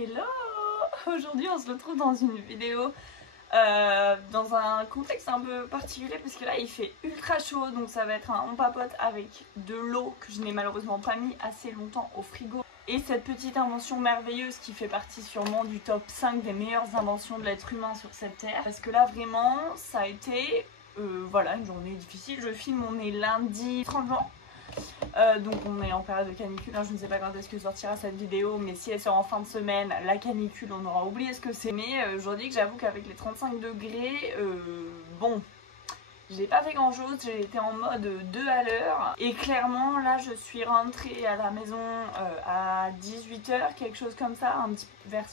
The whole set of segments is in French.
Hello! Aujourd'hui on se retrouve dans une vidéo dans un contexte un peu particulier parce que là il fait ultra chaud, donc ça va être un on papote avec de l'eau que je n'ai malheureusement pas mis assez longtemps au frigo et cette petite invention merveilleuse qui fait partie sûrement du top 5 des meilleures inventions de l'être humain sur cette terre, parce que là vraiment ça a été voilà, une journée difficile. Je filme, on est lundi 30 juin. Donc on est en période de canicule, hein. Je ne sais pas quand est-ce que sortira cette vidéo, mais si elle sort en fin de semaine, la canicule on aura oublié ce que c'est. Mais je vous dis que j'avoue qu'avec les 35 degrés, bon, j'ai pas fait grand chose, j'ai été en mode 2 à l'heure. Et clairement là je suis rentrée à la maison à 18h, quelque chose comme ça, un petit vers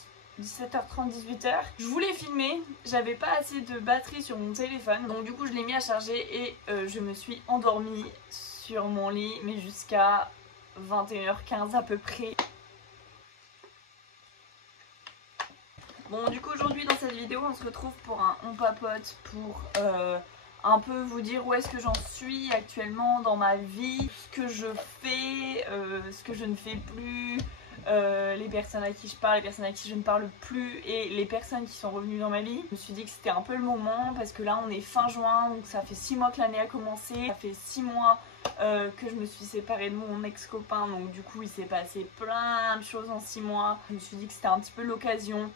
17h30, 18h. Je voulais filmer, j'avais pas assez de batterie sur mon téléphone, donc du coup je l'ai mis à charger et je me suis endormie sur mon lit, mais jusqu'à 21h15 à peu près. Bon, du coup aujourd'hui dans cette vidéo on se retrouve pour un on papote, pour un peu vous dire où est-ce que j'en suis actuellement dans ma vie, ce que je fais, ce que je ne fais plus, les personnes à qui je parle, les personnes à qui je ne parle plus et les personnes qui sont revenues dans ma vie. Je me suis dit que c'était un peu le moment parce que là on est fin juin, donc ça fait 6 mois que l'année a commencé, ça fait 6 mois que je me suis séparée de mon ex-copain, donc du coup il s'est passé plein de choses en 6 mois. Je me suis dit que c'était un petit peu l'occasion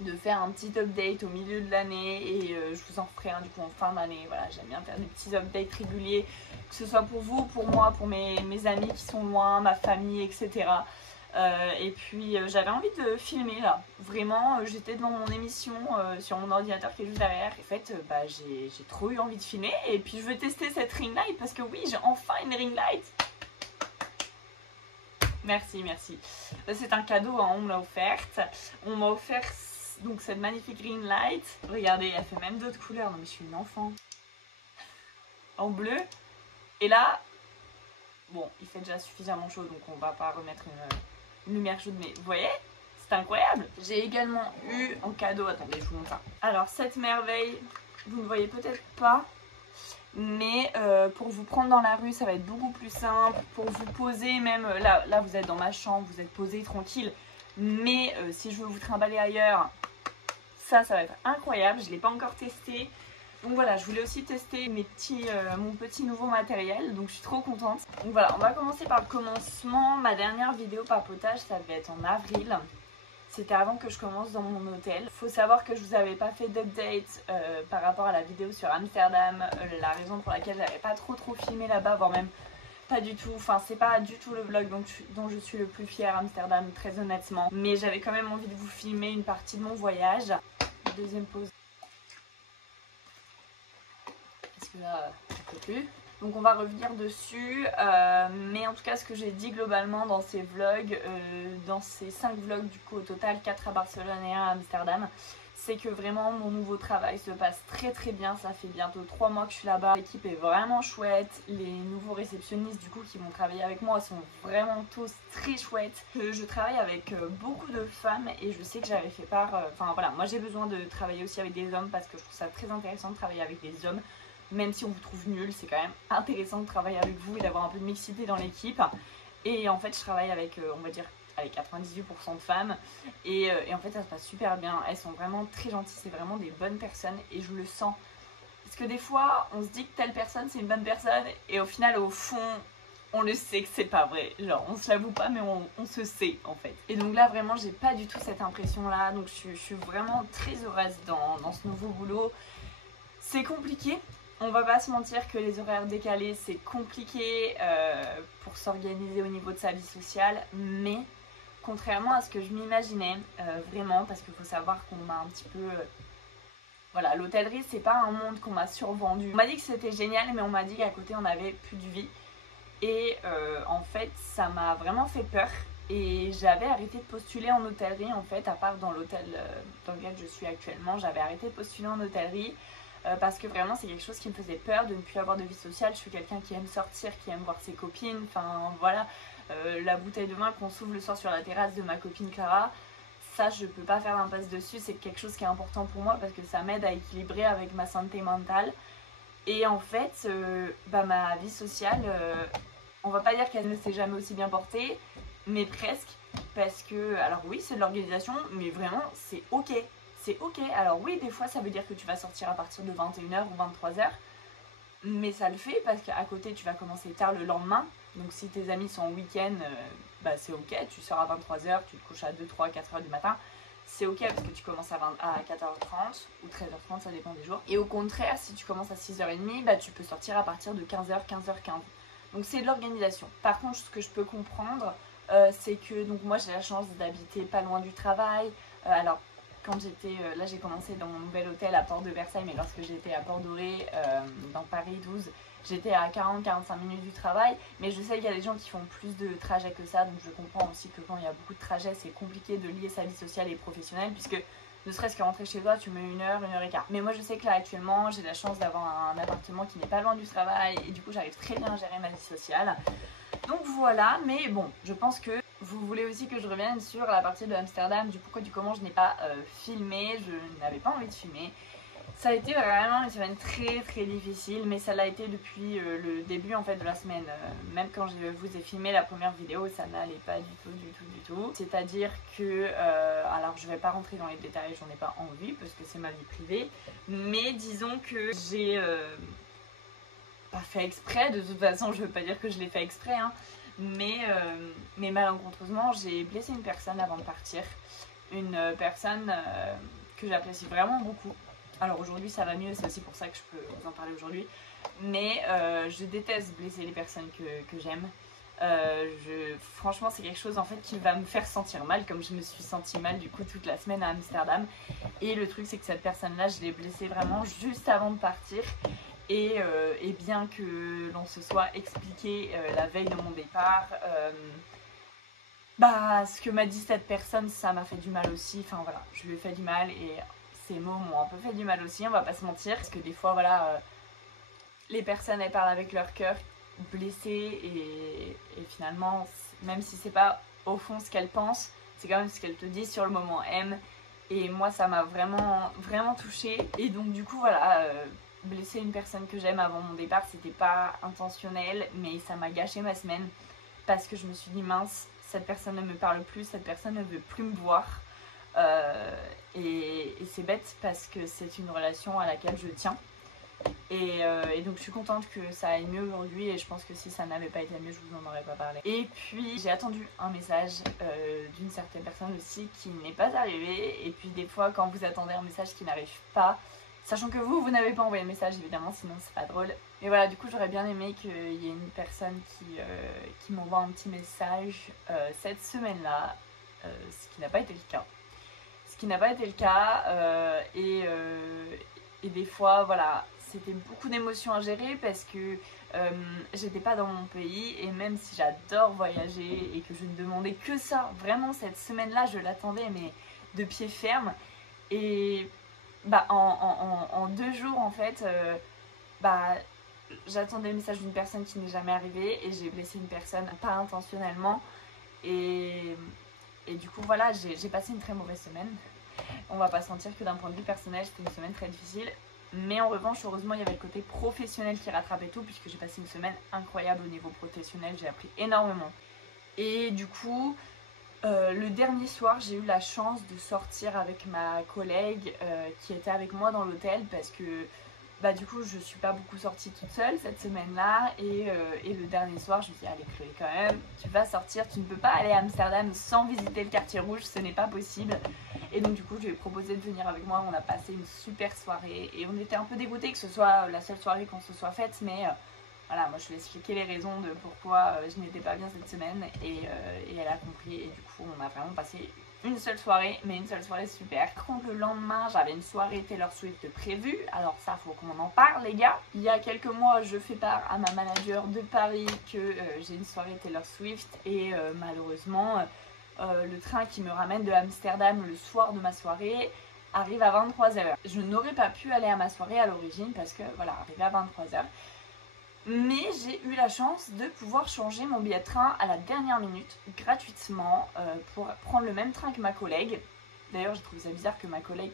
de faire un petit update au milieu de l'année et je vous en ferai un du coup en fin d'année. Voilà, j'aime bien faire des petits updates réguliers, que ce soit pour vous, pour moi, pour mes amis qui sont loin, ma famille, etc. Et puis j'avais envie de filmer là, vraiment j'étais devant mon émission sur mon ordinateur qui est juste derrière. En fait j'ai trop eu envie de filmer et puis je veux tester cette ring light parce que oui, j'ai enfin une ring light. Merci, merci. C'est un cadeau, hein, on me l'a offerte. On m'a offert donc cette magnifique ring light. Regardez, elle fait même d'autres couleurs. Non mais je suis une enfant. En bleu. Et là, bon, il fait déjà suffisamment chaud donc on va pas remettre une lumière chaude, mais vous voyez, c'est incroyable. J'ai également eu en cadeau, attendez, je vous montre ça. Alors cette merveille, vous ne voyez peut-être pas, mais pour vous prendre dans la rue ça va être beaucoup plus simple, pour vous poser même, là vous êtes dans ma chambre, vous êtes posé tranquille, mais si je veux vous trimballer ailleurs, ça va être incroyable. Je ne l'ai pas encore testé. Donc voilà, je voulais aussi tester mon petit nouveau matériel, donc je suis trop contente. Donc voilà, on va commencer par le commencement. Ma dernière vidéo papotage, ça devait être en avril. C'était avant que je commence dans mon hôtel. Faut savoir que je vous avais pas fait d'update par rapport à la vidéo sur Amsterdam. La raison pour laquelle j'avais pas trop filmé là-bas, voire même pas du tout. Enfin, c'est pas du tout le vlog dont je suis le plus fière, Amsterdam, très honnêtement. Mais j'avais quand même envie de vous filmer une partie de mon voyage. Deuxième pause. Là, ça peut plus. Donc on va revenir dessus, mais en tout cas ce que j'ai dit globalement dans ces vlogs, dans ces 5 vlogs du coup au total, 4 à Barcelone et 1 à Amsterdam, c'est que vraiment mon nouveau travail se passe très bien. Ça fait bientôt 3 mois que je suis là-bas, l'équipe est vraiment chouette, les nouveaux réceptionnistes du coup qui vont travailler avec moi sont vraiment tous très chouettes. Je travaille avec beaucoup de femmes et je sais que j'avais fait part, enfin voilà, moi j'ai besoin de travailler aussi avec des hommes parce que je trouve ça très intéressant de travailler avec des hommes. Même si on vous trouve nul, c'est quand même intéressant de travailler avec vous et d'avoir un peu de mixité dans l'équipe. Et en fait, je travaille avec, on va dire, avec 98% de femmes. Et en fait, ça se passe super bien. Elles sont vraiment très gentilles, c'est vraiment des bonnes personnes. Et je le sens. Parce que des fois, on se dit que telle personne, c'est une bonne personne. Et au final, au fond, on le sait que c'est pas vrai. Genre, on se l'avoue pas, mais on se sait, en fait. Et donc là, vraiment, j'ai pas du tout cette impression-là. Donc, je suis vraiment très heureuse dans ce nouveau boulot. C'est compliqué. On va pas se mentir que les horaires décalés c'est compliqué pour s'organiser au niveau de sa vie sociale, mais contrairement à ce que je m'imaginais, vraiment, parce qu'il faut savoir qu'on m'a un petit peu... voilà, l'hôtellerie c'est pas un monde qu'on m'a survendu. On m'a dit que c'était génial, mais on m'a dit qu'à côté on avait plus de vie. Et en fait ça m'a vraiment fait peur. Et j'avais arrêté de postuler en hôtellerie en fait, à part dans l'hôtel dans lequel je suis actuellement, j'avais arrêté de postuler en hôtellerie. Parce que vraiment c'est quelque chose qui me faisait peur de ne plus avoir de vie sociale. Je suis quelqu'un qui aime sortir, qui aime voir ses copines, enfin voilà, la bouteille de vin qu'on s'ouvre le soir sur la terrasse de ma copine Clara, ça je peux pas faire l'impasse dessus, c'est quelque chose qui est important pour moi parce que ça m'aide à équilibrer avec ma santé mentale. Et en fait ma vie sociale, on va pas dire qu'elle ne s'est jamais aussi bien portée, mais presque. parce que, alors oui, c'est de l'organisation, mais vraiment, c'est ok. C'est ok. Alors oui, des fois, ça veut dire que tu vas sortir à partir de 21h ou 23h, mais ça le fait parce qu'à côté, tu vas commencer tard le lendemain. Donc si tes amis sont en week-end, bah c'est ok, tu sors à 23h, tu te couches à 2, 3, 4h du matin. C'est ok parce que tu commences à 14h30 ou 13h30, ça dépend des jours. Et au contraire, si tu commences à 6h30, bah tu peux sortir à partir de 15h, 15h15. Donc c'est de l'organisation. Par contre, ce que je peux comprendre, c'est que donc moi j'ai la chance d'habiter pas loin du travail. Alors quand j'étais, là j'ai commencé dans mon nouvel hôtel à Port de Versailles, mais lorsque j'étais à Port-Doré, dans Paris 12, j'étais à 40-45 minutes du travail. Mais je sais qu'il y a des gens qui font plus de trajets que ça, donc je comprends aussi que quand il y a beaucoup de trajets, c'est compliqué de lier sa vie sociale et professionnelle, puisque ne serait-ce que rentrer chez toi, tu mets 1 heure et quart. Mais moi je sais que là actuellement, j'ai la chance d'avoir un appartement qui n'est pas loin du travail, et du coup j'arrive très bien à gérer ma vie sociale. Donc voilà, mais bon, je pense que vous voulez aussi que je revienne sur la partie de Amsterdam, du pourquoi du comment je n'ai pas filmé, je n'avais pas envie de filmer. Ça a été vraiment une semaine très très difficile, mais ça l'a été depuis le début en fait de la semaine. Même quand je vous ai filmé la première vidéo, ça n'allait pas du tout. C'est-à-dire que, alors je vais pas rentrer dans les détails, j'en ai pas envie parce que c'est ma vie privée, mais disons que j'ai pas fait exprès, de toute façon je veux pas dire que je l'ai fait exprès, hein, mais malencontreusement j'ai blessé une personne avant de partir, une personne que j'apprécie vraiment beaucoup. Alors aujourd'hui ça va mieux, c'est aussi pour ça que je peux vous en parler aujourd'hui, mais je déteste blesser les personnes que j'aime. Franchement c'est quelque chose en fait qui va me faire sentir mal, comme je me suis sentie mal du coup toute la semaine à Amsterdam. Et le truc c'est que cette personne là je l'ai blessée vraiment juste avant de partir. Et bien que l'on se soit expliqué la veille de mon départ, bah ce que m'a dit cette personne, ça m'a fait du mal aussi. Enfin voilà, je lui ai fait du mal et ces mots m'ont un peu fait du mal aussi, on va pas se mentir. Parce que des fois, voilà, les personnes elles parlent avec leur cœur blessé et finalement, même si c'est pas au fond ce qu'elles pensent, c'est quand même ce qu'elles te disent sur le moment M. Et moi, ça m'a vraiment touchée. Et donc du coup, voilà. Blesser une personne que j'aime avant mon départ, c'était pas intentionnel, mais ça m'a gâché ma semaine parce que je me suis dit mince, cette personne ne me parle plus, cette personne ne veut plus me voir. Et c'est bête parce que c'est une relation à laquelle je tiens. Et donc je suis contente que ça aille mieux aujourd'hui et je pense que si ça n'avait pas été mieux, je vous en aurais pas parlé. Et puis j'ai attendu un message d'une certaine personne aussi qui n'est pas arrivé. Et puis des fois quand vous attendez un message qui n'arrive pas, sachant que vous n'avez pas envoyé le message évidemment, sinon c'est pas drôle. Et voilà, du coup j'aurais bien aimé qu'il y ait une personne qui m'envoie un petit message cette semaine-là, ce qui n'a pas été le cas. Ce qui n'a pas été le cas et des fois voilà, c'était beaucoup d'émotions à gérer parce que j'étais pas dans mon pays et même si j'adore voyager et que je ne demandais que ça, vraiment cette semaine-là je l'attendais mais de pied ferme. Et bah, en 2 jours en fait, bah, j'attendais le message d'une personne qui n'est jamais arrivée et j'ai blessé une personne pas intentionnellement et du coup voilà, j'ai passé une très mauvaise semaine. On va pas se mentir que d'un point de vue personnel c'était une semaine très difficile, mais en revanche heureusement il y avait le côté professionnel qui rattrapait tout puisque j'ai passé une semaine incroyable au niveau professionnel, j'ai appris énormément. Et du coup le dernier soir, j'ai eu la chance de sortir avec ma collègue qui était avec moi dans l'hôtel parce que bah, du coup je suis pas beaucoup sortie toute seule cette semaine-là et le dernier soir je me suis dit allez Chloé quand même, tu vas sortir, tu ne peux pas aller à Amsterdam sans visiter le quartier rouge, ce n'est pas possible. Et donc du coup je lui ai proposé de venir avec moi, on a passé une super soirée et on était un peu dégoûtés que ce soit la seule soirée qu'on se soit faite, mais voilà, moi je lui ai expliqué les raisons de pourquoi je n'étais pas bien cette semaine et elle a compris et du coup on a vraiment passé une seule soirée, mais une seule soirée super. Par contre le lendemain j'avais une soirée Taylor Swift prévue, alors ça faut qu'on en parle les gars. Il y a quelques mois je fais part à ma manager de Paris que j'ai une soirée Taylor Swift et malheureusement le train qui me ramène de Amsterdam le soir de ma soirée arrive à 23h. Je n'aurais pas pu aller à ma soirée à l'origine parce que voilà, arrivé à 23h. Mais j'ai eu la chance de pouvoir changer mon billet de train à la dernière minute, gratuitement, pour prendre le même train que ma collègue. D'ailleurs, j'ai trouvé ça bizarre que ma collègue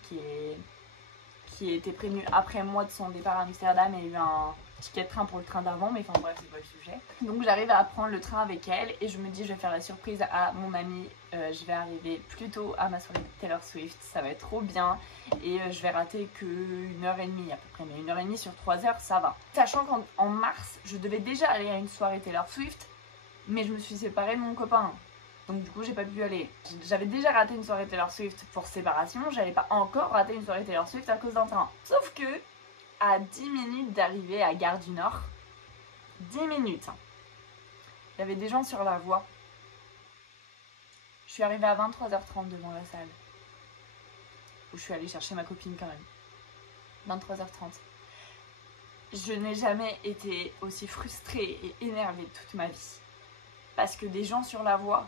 qui était prévenue après moi de son départ à Amsterdam ait eu ticket de train pour le train d'avant, mais enfin bref, c'est pas le sujet. Donc j'arrive à prendre le train avec elle et je me dis je vais faire la surprise à mon amie. Je vais arriver plus tôt à ma soirée de Taylor Swift, ça va être trop bien. Et je vais rater que 1h30 à peu près, mais 1h30 sur 3 heures, ça va. Sachant qu'en mars, je devais déjà aller à une soirée Taylor Swift, mais je me suis séparée de mon copain. Donc du coup j'ai pas pu aller. J'avais déjà raté une soirée Taylor Swift pour séparation, j'allais pas encore rater une soirée Taylor Swift à cause d'un train. Sauf que à 10 minutes d'arriver à Gare du Nord, 10 minutes, il y avait des gens sur la voie. Je suis arrivée à 23h30 devant la salle, où je suis allée chercher ma copine quand même. 23h30. Je n'ai jamais été aussi frustrée et énervée de toute ma vie. Parce que des gens sur la voie,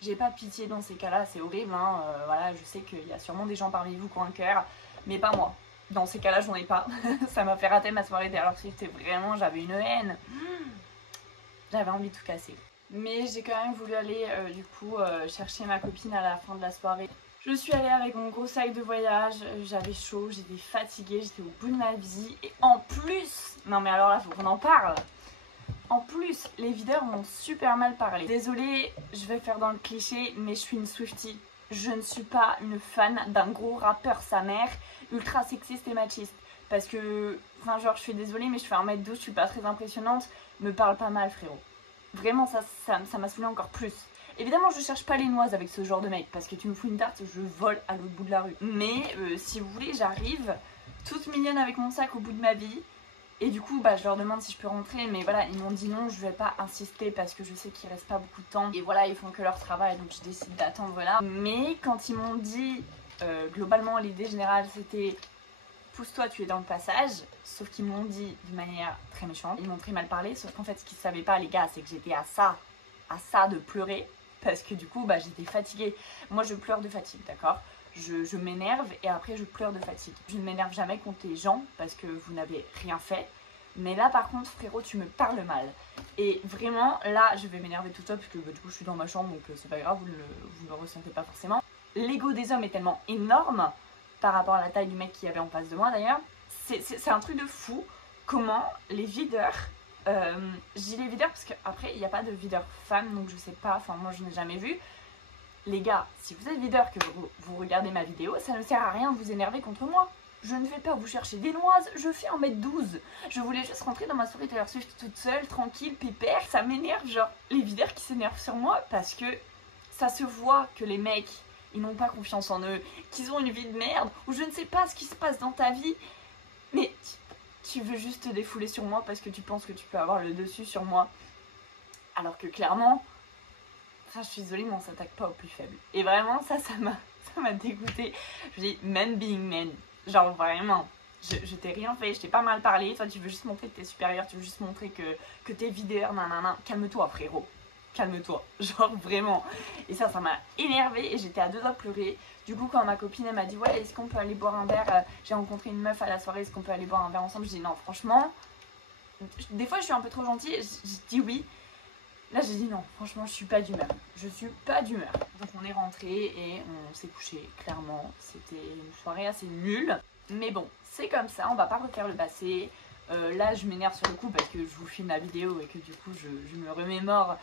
j'ai pas pitié dans ces cas-là, c'est horrible, hein. Voilà, je sais qu'il y a sûrement des gens parmi vous qui ont un cœur, mais pas moi. Dans ces cas-là, j'en ai pas. Ça m'a fait rater ma soirée Taylor Swift et vraiment, j'avais une haine. J'avais envie de tout casser. Mais j'ai quand même voulu aller, chercher ma copine à la fin de la soirée. Je suis allée avec mon gros sac de voyage, j'avais chaud, j'étais fatiguée, j'étais au bout de ma vie. Et en plus, non mais alors là, faut qu'on en parle. En plus, les videurs m'ont super mal parlé. Désolée, je vais faire dans le cliché, mais je suis une Swiftie. Je ne suis pas une fan d'un gros rappeur sa mère, ultra sexiste et machiste. Parce que, enfin genre je suis désolée, mais je fais 1m12, je suis pas très impressionnante. Me parle pas mal frérot. Vraiment ça m'a saoulé encore plus. Évidemment je cherche pas les noises avec ce genre de mec, parce que tu me fous une tarte, je vole à l'autre bout de la rue. Mais si vous voulez, j'arrive toute mignonne avec mon sac au bout de ma vie. Et du coup, je leur demande si je peux rentrer, mais voilà, ils m'ont dit non, je vais pas insister parce que je sais qu'il reste pas beaucoup de temps. Et voilà, ils font que leur travail, donc je décide d'attendre, voilà. Mais quand ils m'ont dit, globalement, l'idée générale, c'était pousse-toi, tu es dans le passage. Sauf qu'ils m'ont dit de manière très méchante, ils m'ont très mal parlé, sauf qu'en fait, ce qu'ils savaient pas, les gars, c'est que j'étais à ça de pleurer. Parce que du coup, j'étais fatiguée. Moi, je pleure de fatigue, d'accord ? Je m'énerve et après je pleure de fatigue. Je ne m'énerve jamais contre les gens parce que vous n'avez rien fait. Mais là par contre frérot tu me parles mal. Et vraiment là je vais m'énerver tout ça parce que du coup je suis dans ma chambre donc c'est pas grave, vous ne le ressentez pas forcément. L'ego des hommes est tellement énorme par rapport à la taille du mec qui y avait en face de moi d'ailleurs. C'est un truc de fou comment les videurs... je dis les videurs parce qu'après il n'y a pas de videur femme donc je sais pas, enfin moi je n'ai jamais vu. Les gars, si vous êtes videur que vous regardez ma vidéo, ça ne sert à rien de vous énerver contre moi. Je ne vais pas vous chercher des noises, je fais 1m12. Je voulais juste rentrer dans ma soirée Taylor Swift toute seule, tranquille, pépère. Ça m'énerve, genre, les videurs qui s'énervent sur moi parce que ça se voit que les mecs, ils n'ont pas confiance en eux, qu'ils ont une vie de merde, ou je ne sais pas ce qui se passe dans ta vie, mais tu veux juste te défouler sur moi parce que tu penses que tu peux avoir le dessus sur moi. Alors que clairement... je suis désolée, mais on s'attaque pas au plus faible. Et vraiment, ça m'a dégoûté. Je dis, man being man. Genre vraiment, je t'ai rien fait, je t'ai pas mal parlé. Toi, tu veux juste montrer que t'es supérieur, tu veux juste montrer que t'es videur, nanana. Calme-toi, frérot. Calme-toi. Genre vraiment. Et ça m'a énervée et j'étais à deux doigts de pleurer. Du coup, quand ma copine, elle m'a dit, ouais, est-ce qu'on peut aller boire un verre? J'ai rencontré une meuf à la soirée, est-ce qu'on peut aller boire un verre ensemble? Je dis, non, franchement. Des fois, je suis un peu trop gentille, je dis oui. Là j'ai dit non, franchement je suis pas d'humeur. Je suis pas d'humeur. Donc on est rentré et on s'est couché. Clairement, c'était une soirée assez nulle. Mais bon, c'est comme ça, on va pas refaire le passé. Là je m'énerve sur le coup parce que je vous filme la vidéo et que du coup je me remémore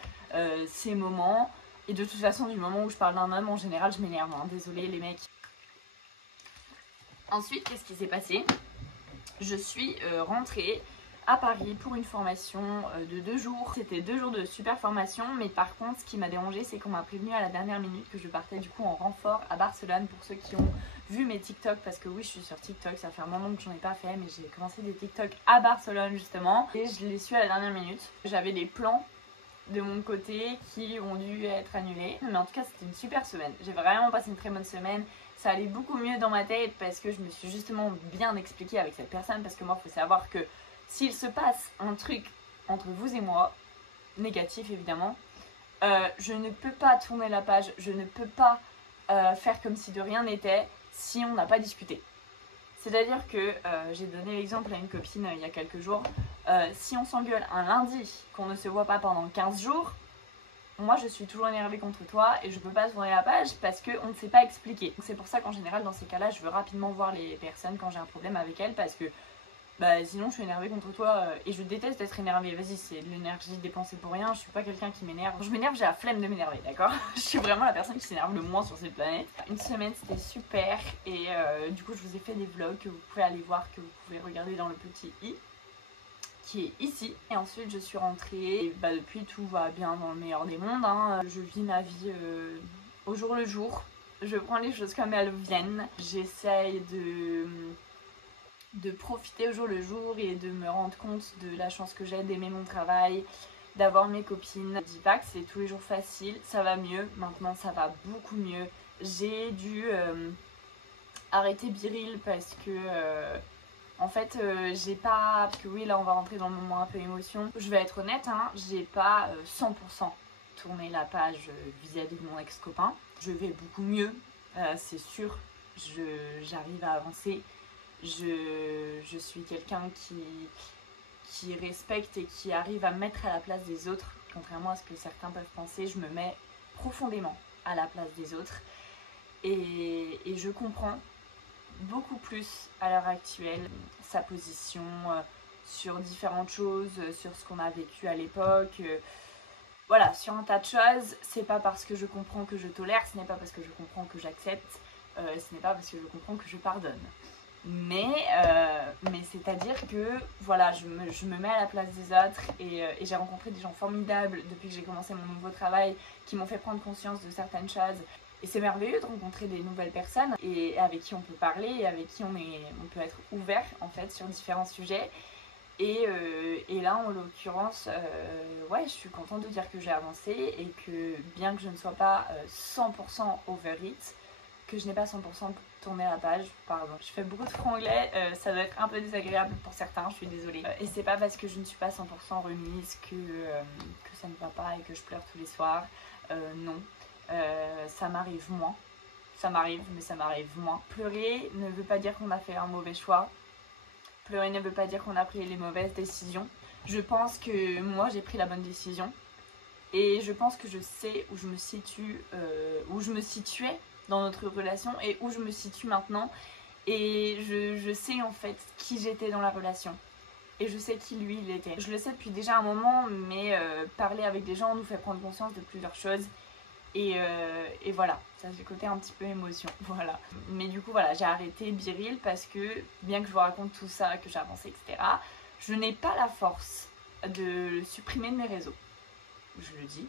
ces moments. Et de toute façon, du moment où je parle d'un homme, en général je m'énerve. Hein. Désolée les mecs. Ensuite, qu'est-ce qui s'est passé? Je suis rentrée à Paris pour une formation de 2 jours. C'était 2 jours de super formation, mais par contre ce qui m'a dérangé c'est qu'on m'a prévenu à la dernière minute que je partais du coup en renfort à Barcelone. Pour ceux qui ont vu mes TikTok, parce que oui je suis sur TikTok, ça fait un moment que j'en ai pas fait, mais j'ai commencé des TikTok à Barcelone justement et je les suis à la dernière minute. J'avais des plans de mon côté qui ont dû être annulés, mais en tout cas c'était une super semaine. J'ai vraiment passé une très bonne semaine. Ça allait beaucoup mieux dans ma tête parce que je me suis justement bien expliquée avec cette personne, parce que moi il faut savoir que s'il se passe un truc entre vous et moi, négatif évidemment, je ne peux pas tourner la page, je ne peux pas faire comme si de rien n'était si on n'a pas discuté. C'est-à-dire que, j'ai donné l'exemple à une copine il y a quelques jours, si on s'engueule un lundi, qu'on ne se voit pas pendant 15 jours, moi je suis toujours énervée contre toi et je peux pas tourner la page parce qu'on ne s'est pas expliqué. C'est pour ça qu'en général dans ces cas-là, je veux rapidement voir les personnes quand j'ai un problème avec elles parce que bah sinon je suis énervée contre toi et je déteste être énervée. Vas-y, c'est de l'énergie dépensée pour rien, je suis pas quelqu'un qui m'énerve. Quand je m'énerve, j'ai la flemme de m'énerver, d'accord? Je suis vraiment la personne qui s'énerve le moins sur cette planète. Une semaine c'était super et du coup je vous ai fait des vlogs que vous pouvez aller voir, que vous pouvez regarder dans le petit i qui est ici. Et ensuite je suis rentrée et bah depuis tout va bien dans le meilleur des mondes, hein. Je vis ma vie au jour le jour. Je prends les choses comme elles viennent. J'essaye de profiter au jour le jour et de me rendre compte de la chance que j'ai d'aimer mon travail, d'avoir mes copines. Je dis pas que c'est tous les jours facile, ça va mieux, maintenant ça va beaucoup mieux. J'ai dû arrêter Biril parce que en fait j'ai pas, parce que oui là on va rentrer dans le moment un peu émotion, je vais être honnête, hein, j'ai pas 100% tourné la page vis-à-vis de mon ex-copain. Je vais beaucoup mieux, c'est sûr, j'arrive à avancer. Je suis quelqu'un qui respecte et qui arrive à me mettre à la place des autres. Contrairement à ce que certains peuvent penser, je me mets profondément à la place des autres. Et je comprends beaucoup plus à l'heure actuelle sa position sur différentes choses, sur ce qu'on a vécu à l'époque. Voilà, sur un tas de choses. C'est pas parce que je comprends que je tolère, ce n'est pas parce que je comprends que j'accepte, ce n'est pas parce que je comprends que je pardonne. Mais c'est-à-dire que voilà, je me mets à la place des autres et j'ai rencontré des gens formidables depuis que j'ai commencé mon nouveau travail qui m'ont fait prendre conscience de certaines choses. Et c'est merveilleux de rencontrer des nouvelles personnes et avec qui on peut parler et avec qui on peut être ouvert en fait sur différents sujets. Et là en l'occurrence, ouais, je suis contente de dire que j'ai avancé et que bien que je ne sois pas 100% over it, que je n'ai pas 100% tourné la page, pardon. Je fais beaucoup de franglais, ça doit être un peu désagréable pour certains, je suis désolée. Et c'est pas parce que je ne suis pas 100% remise que ça ne va pas et que je pleure tous les soirs. Non, ça m'arrive moins. Ça m'arrive, mais ça m'arrive moins. Pleurer ne veut pas dire qu'on a fait un mauvais choix. Pleurer ne veut pas dire qu'on a pris les mauvaises décisions. Je pense que moi j'ai pris la bonne décision. Et je pense que je sais où je me situe, où je me situais dans notre relation et où je me situe maintenant. Et je sais en fait qui j'étais dans la relation. Et je sais qui lui il était. Je le sais depuis déjà un moment, mais parler avec des gens nous fait prendre conscience de plusieurs choses. Et voilà, ça c'est le côté un petit peu émotion, voilà. Mais du coup voilà, j'ai arrêté Biril parce que, bien que je vous raconte tout ça, que j'ai avancé, etc., je n'ai pas la force de le supprimer de mes réseaux. Je le dis,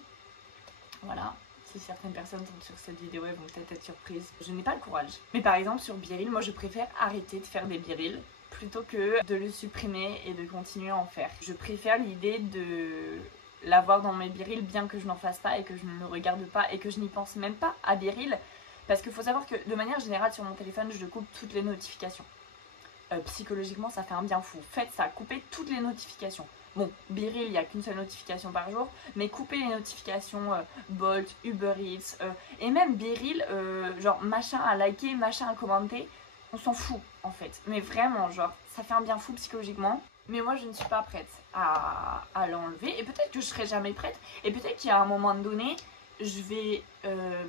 voilà. Si certaines personnes tombent sur cette vidéo, elles vont peut-être être surprises. Je n'ai pas le courage. Mais par exemple sur Biril, moi je préfère arrêter de faire des Biril plutôt que de le supprimer et de continuer à en faire. Je préfère l'idée de l'avoir dans mes Biril bien que je n'en fasse pas et que je ne le regarde pas et que je n'y pense même pas à Biril. Parce qu'il faut savoir que de manière générale sur mon téléphone, je coupe toutes les notifications. Psychologiquement, ça fait un bien fou. Faites ça, coupez toutes les notifications. Bon, Biril, il n'y a qu'une seule notification par jour, mais coupez les notifications Bolt, Uber Eats, et même Biril, genre machin à liker, machin à commenter, on s'en fout en fait. Mais vraiment, genre, ça fait un bien fou psychologiquement. Mais moi, je ne suis pas prête à l'enlever, et peut-être que je serai jamais prête, et peut-être qu'il y a un moment donné, je vais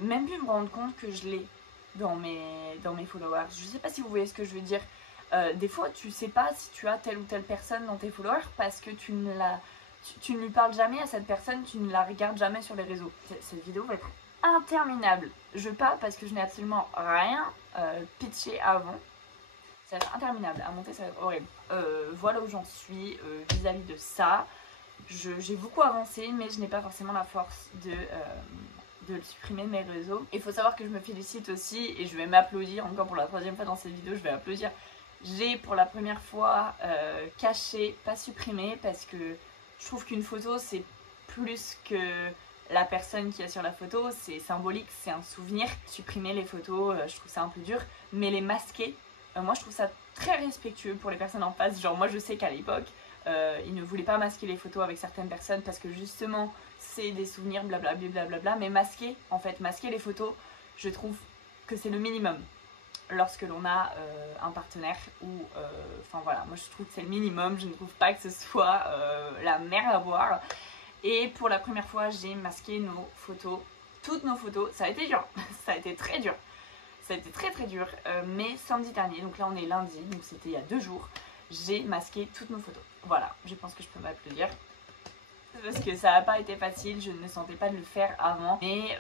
même plus me rendre compte que je l'ai dans mes followers. Je sais pas si vous voyez ce que je veux dire. Des fois tu sais pas si tu as telle ou telle personne dans tes followers parce que tu ne lui parles jamais à cette personne, tu ne la regardes jamais sur les réseaux. Cette vidéo va être interminable. Je parle parce que je n'ai absolument rien pitché avant. Ça va être interminable, à monter ça va être horrible. Voilà où j'en suis vis-à-vis de ça. J'ai beaucoup avancé mais je n'ai pas forcément la force de le supprimer de mes réseaux. Il faut savoir que je me félicite aussi et je vais m'applaudir encore pour la troisième fois dans cette vidéo, je vais applaudir. J'ai pour la première fois caché, pas supprimé, parce que je trouve qu'une photo c'est plus que la personne qui est sur la photo, c'est symbolique, c'est un souvenir. Supprimer les photos, je trouve ça un peu dur, mais les masquer, moi je trouve ça très respectueux pour les personnes en face. Genre moi je sais qu'à l'époque, ils ne voulaient pas masquer les photos avec certaines personnes parce que justement c'est des souvenirs blablabla, blablabla, mais masquer les photos, je trouve que c'est le minimum. Lorsque l'on a un partenaire ou enfin voilà, moi je trouve que c'est le minimum, je ne trouve pas que ce soit la mer à boire. Et pour la première fois j'ai masqué nos photos, toutes nos photos. Ça a été dur, ça a été très dur, ça a été très dur, mais samedi dernier, donc là on est lundi, donc c'était il y a 2 jours, j'ai masqué toutes nos photos. Voilà, je pense que je peux m'applaudir. Parce que ça n'a pas été facile, je ne sentais pas de le faire avant. Mais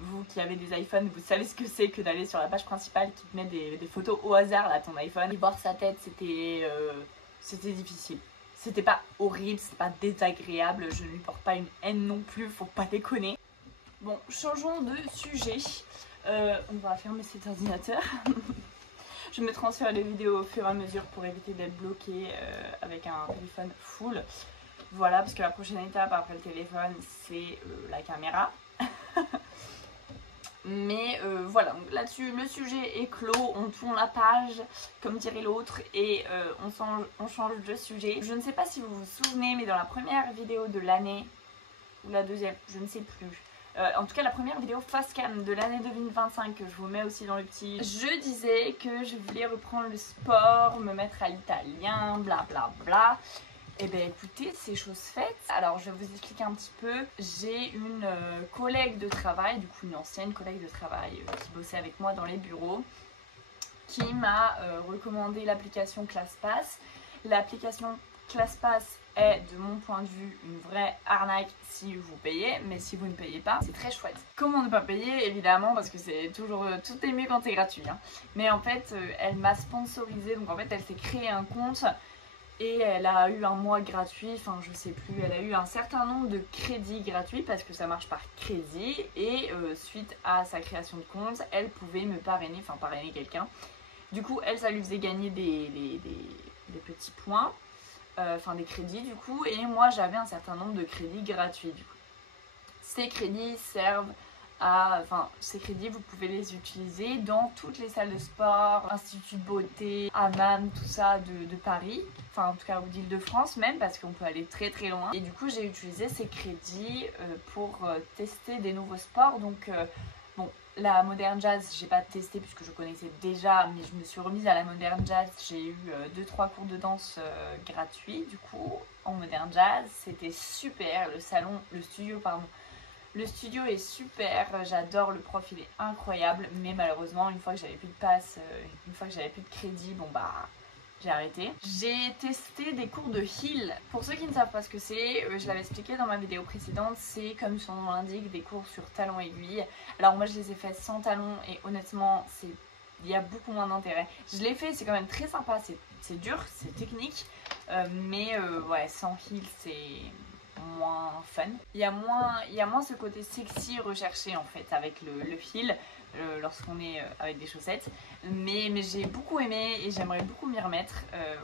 vous qui avez des iPhones, vous savez ce que c'est que d'aller sur la page principale qui te met des photos au hasard là, ton iPhone. Et voir sa tête, c'était difficile. C'était pas horrible, c'était pas désagréable, je ne lui porte pas une haine non plus, faut pas déconner. Bon, changeons de sujet. On va fermer cet ordinateur. Je me transfère les vidéos au fur et à mesure pour éviter d'être bloquée avec un téléphone full. Voilà, parce que la prochaine étape après le téléphone, c'est la caméra. Mais voilà, donc là-dessus, le sujet est clos, on tourne la page, comme dirait l'autre, et on change de sujet. Je ne sais pas si vous vous souvenez, mais dans la première vidéo de l'année, ou la deuxième, je ne sais plus. En tout cas, la première vidéo face cam de l'année 2025, que je vous mets aussi dans le petit, je disais que je voulais reprendre le sport, me mettre à l'italien, blablabla. Bla. Et bien écoutez, c'est chose faite. Alors je vais vous expliquer un petit peu. J'ai une collègue de travail, du coup une ancienne collègue de travail qui bossait avec moi dans les bureaux, qui m'a recommandé l'application ClassPass. L'application ClassPass est de mon point de vue une vraie arnaque si vous payez, mais si vous ne payez pas, c'est très chouette. Comment ne pas payer? Évidemment, parce que c'est toujours, tout est mieux quand c'est gratuit. Hein. Mais en fait, elle m'a sponsorisé, donc en fait elle s'est créé un compte. Et elle a eu un mois gratuit, enfin je sais plus, elle a eu un certain nombre de crédits gratuits parce que ça marche par crédit. Et suite à sa création de compte, elle pouvait me parrainer, enfin parrainer quelqu'un. Du coup, elle, ça lui faisait gagner des petits points, enfin des crédits du coup. Et moi, j'avais un certain nombre de crédits gratuits du coup. Ces crédits servent enfin, ces crédits, vous pouvez les utiliser dans toutes les salles de sport, institut de beauté, hammam, tout ça de Paris, enfin en tout cas ou d'Île-de-France même, parce qu'on peut aller très très loin. Et du coup, j'ai utilisé ces crédits pour tester des nouveaux sports. Donc bon, la modern jazz, j'ai pas testé puisque je connaissais déjà, mais je me suis remise à la modern jazz. J'ai eu 2-3 cours de danse gratuits du coup en modern jazz. C'était super, le studio pardon. Le studio est super, j'adore le prof, il est incroyable, mais malheureusement une fois que j'avais plus de passe, une fois que j'avais plus de crédit, bon bah j'ai arrêté. J'ai testé des cours de heel. Pour ceux qui ne savent pas ce que c'est, je l'avais expliqué dans ma vidéo précédente, c'est comme son nom l'indique, des cours sur talons aiguilles. Alors moi je les ai faits sans talons et honnêtement il y a beaucoup moins d'intérêt. Je l'ai fait, c'est quand même très sympa, c'est dur, c'est technique, mais ouais, sans heel c'est moins fun. Il y a moins ce côté sexy recherché en fait avec le heel lorsqu'on est avec des chaussettes. Mais j'ai beaucoup aimé et j'aimerais beaucoup m'y remettre.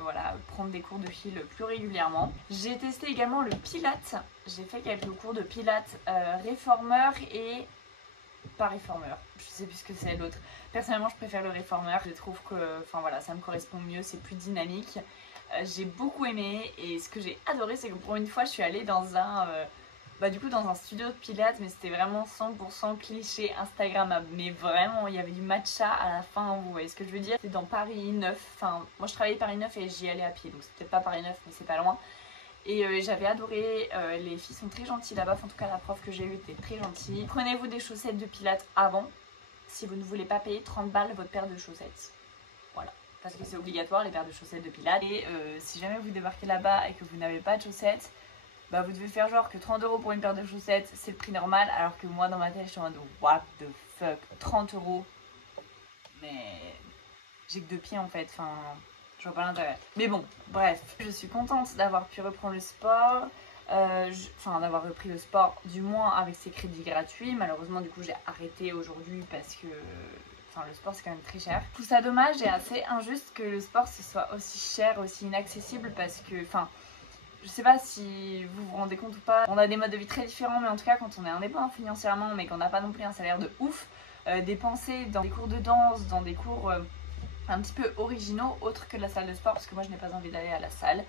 Voilà, prendre des cours de heel plus régulièrement. J'ai testé également le Pilates. J'ai fait quelques cours de Pilates réformeur et pas réformeur. Je sais plus ce que c'est l'autre. Personnellement, je préfère le réformeur. Je trouve que, enfin voilà, ça me correspond mieux, c'est plus dynamique. J'ai beaucoup aimé et ce que j'ai adoré, c'est que pour une fois, je suis allée dans dans un studio de pilates, mais c'était vraiment 100% cliché Instagrammable. Mais vraiment, il y avait du matcha à la fin, vous voyez ce que je veux dire. C'était dans Paris 9, enfin, moi je travaillais Paris 9 et j'y allais à pied, donc c'est peut-être pas Paris 9, mais c'est pas loin. Et j'avais adoré, les filles sont très gentilles là-bas, en tout cas la prof que j'ai eue était très gentille. Prenez-vous des chaussettes de pilates avant, si vous ne voulez pas payer 30 balles votre paire de chaussettes. Voilà. Parce que c'est obligatoire les paires de chaussettes de pilates. Et si jamais vous débarquez là-bas et que vous n'avez pas de chaussettes, bah vous devez faire genre que 30 € pour une paire de chaussettes c'est le prix normal. Alors que moi dans ma tête je suis en mode what the fuck, 30 €. Mais j'ai que 2 pieds en fait, enfin je vois pas l'intérêt. Mais bon, bref, je suis contente d'avoir pu reprendre le sport. Enfin d'avoir repris le sport du moins avec ces crédits gratuits. Malheureusement du coup j'ai arrêté aujourd'hui parce que le sport c'est quand même très cher. Je trouve ça dommage et assez injuste que le sport ce soit aussi cher, aussi inaccessible parce que, enfin, je sais pas si vous vous rendez compte ou pas, on a des modes de vie très différents, mais en tout cas quand on est indépendant financièrement mais qu'on n'a pas non plus un salaire de ouf, dépenser dans des cours de danse, dans des cours un petit peu originaux autres que de la salle de sport, parce que moi je n'ai pas envie d'aller à la salle.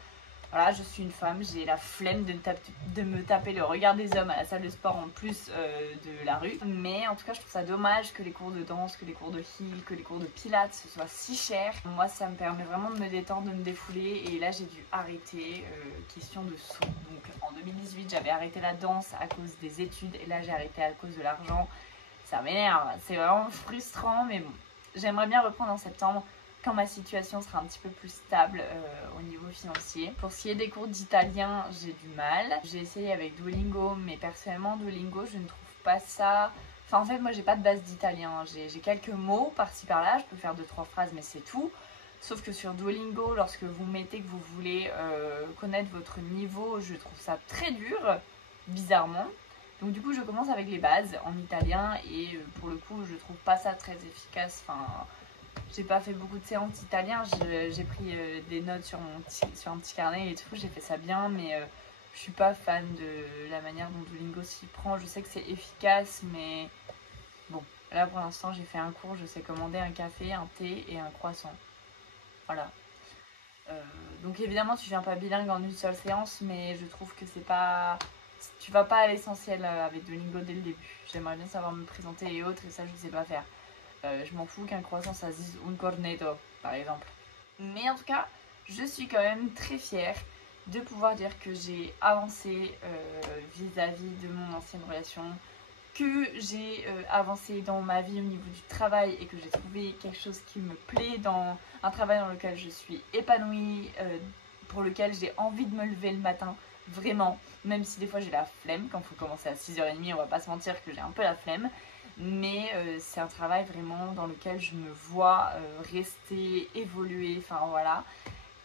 Voilà, je suis une femme, j'ai la flemme de me taper le regard des hommes à la salle de sport en plus de la rue. Mais en tout cas, je trouve ça dommage que les cours de danse, que les cours de heel, que les cours de pilates, ce soit si cher. Moi, ça me permet vraiment de me détendre, de me défouler. Et là, j'ai dû arrêter, question de sous. Donc en 2018, j'avais arrêté la danse à cause des études. Et là, j'ai arrêté à cause de l'argent. Ça m'énerve, c'est vraiment frustrant, mais bon. J'aimerais bien reprendre en septembre. quand ma situation sera un petit peu plus stable au niveau financier. Pour ce qui est des cours d'italien, j'ai du mal. J'ai essayé avec Duolingo, mais personnellement Duolingo, je ne trouve pas ça... Enfin en fait moi j'ai pas de base d'italien, j'ai quelques mots par-ci par-là, je peux faire 2-3 phrases mais c'est tout. Sauf que sur Duolingo, lorsque vous mettez que vous voulez connaître votre niveau, je trouve ça très dur, bizarrement. Donc du coup je commence avec les bases en italien et pour le coup je trouve pas ça très efficace. Enfin, j'ai pas fait beaucoup de séances d'italien, j'ai pris des notes sur un petit carnet et tout, j'ai fait ça bien, mais je suis pas fan de la manière dont Duolingo s'y prend. Je sais que c'est efficace, mais bon, là pour l'instant j'ai fait un cours, je sais commander un café, un thé et un croissant. Voilà. Donc évidemment tu viens pas bilingue en une seule séance, mais je trouve que c'est pas... Tu vas pas à l'essentiel avec Duolingo dès le début. J'aimerais bien savoir me présenter et autres, et ça je sais pas faire. Je m'en fous qu'un croissant ça se dise un cornetto par exemple. Mais en tout cas, je suis quand même très fière de pouvoir dire que j'ai avancé vis-à-vis de mon ancienne relation, que j'ai avancé dans ma vie au niveau du travail et que j'ai trouvé quelque chose qui me plaît, dans un travail dans lequel je suis épanouie, pour lequel j'ai envie de me lever le matin, vraiment, même si des fois j'ai la flemme, quand il faut commencer à 6h30, on va pas se mentir que j'ai un peu la flemme, mais c'est un travail vraiment dans lequel je me vois rester, évoluer, enfin voilà.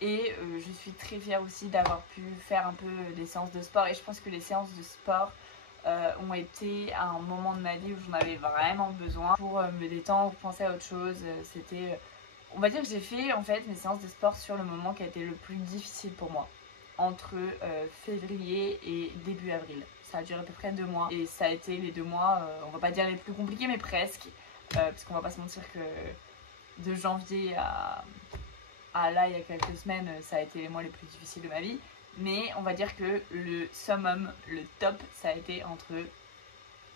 Et je suis très fière aussi d'avoir pu faire un peu des séances de sport, et je pense que les séances de sport ont été à un moment de ma vie où j'en avais vraiment besoin pour me détendre, penser à autre chose. C'était, on va dire que j'ai fait en fait mes séances de sport sur le moment qui a été le plus difficile pour moi, entre février et début avril. Ça a duré à peu près 2 mois et ça a été les 2 mois, on va pas dire les plus compliqués mais presque, parce qu'on va pas se mentir que de janvier à là il y a quelques semaines ça a été les mois les plus difficiles de ma vie. Mais on va dire que le summum, le top, ça a été entre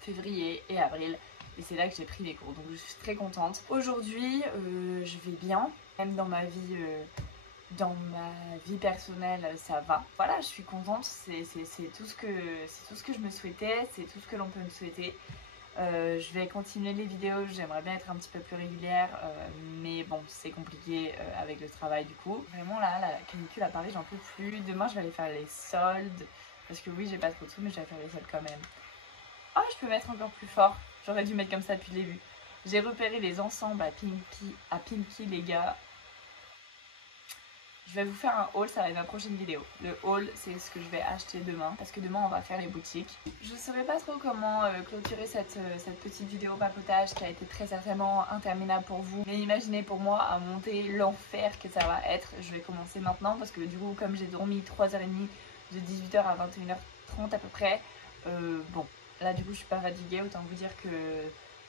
février et avril. Et c'est là que j'ai pris les cours. Donc je suis très contente. Aujourd'hui, je vais bien. Même dans ma vie personnelle, ça va. Voilà, je suis contente. C'est tout ce que je me souhaitais. C'est tout ce que l'on peut me souhaiter. Je vais continuer les vidéos, j'aimerais bien être un petit peu plus régulière, mais bon, c'est compliqué avec le travail du coup. Vraiment là, la canicule à Paris, j'en peux plus. Demain, je vais aller faire les soldes, parce que oui, j'ai pas trop de sous, mais je vais faire les soldes quand même. Oh, je peux mettre encore plus fort, j'aurais dû mettre comme ça depuis le début. J'ai repéré les ensembles à Pinky, les gars. Je vais vous faire un haul, ça va être ma prochaine vidéo. Le haul, c'est ce que je vais acheter demain, parce que demain on va faire les boutiques. Je ne saurais pas trop comment clôturer cette petite vidéo papotage qui a été très certainement interminable pour vous. Mais imaginez pour moi à monter l'enfer que ça va être. Je vais commencer maintenant parce que du coup comme j'ai dormi 3h30 de 18h à 21h30 à peu près, bon, là du coup je suis pas fatiguée, autant vous dire que...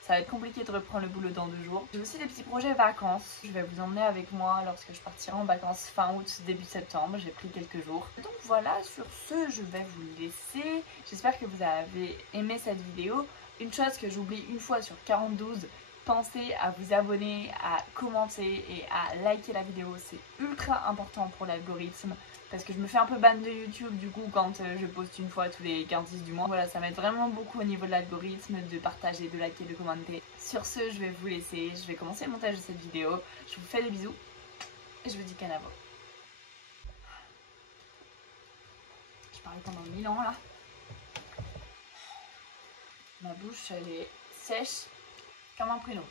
ça va être compliqué de reprendre le boulot dans 2 jours. J'ai aussi des petits projets vacances. Je vais vous emmener avec moi lorsque je partirai en vacances fin août, début septembre. J'ai pris quelques jours. Donc voilà, sur ce, je vais vous laisser. J'espère que vous avez aimé cette vidéo. Une chose que j'oublie une fois sur 42, pensez à vous abonner, à commenter et à liker la vidéo. C'est ultra important pour l'algorithme. Parce que je me fais un peu ban de YouTube du coup quand je poste une fois tous les 15 du mois. Voilà, ça m'aide vraiment beaucoup au niveau de l'algorithme, de partager, de liker, de commenter. Sur ce, je vais vous laisser, je vais commencer le montage de cette vidéo. Je vous fais des bisous et je vous dis canavo. Je parlais pendant 1000 ans là. Ma bouche elle est sèche comme un pruneau.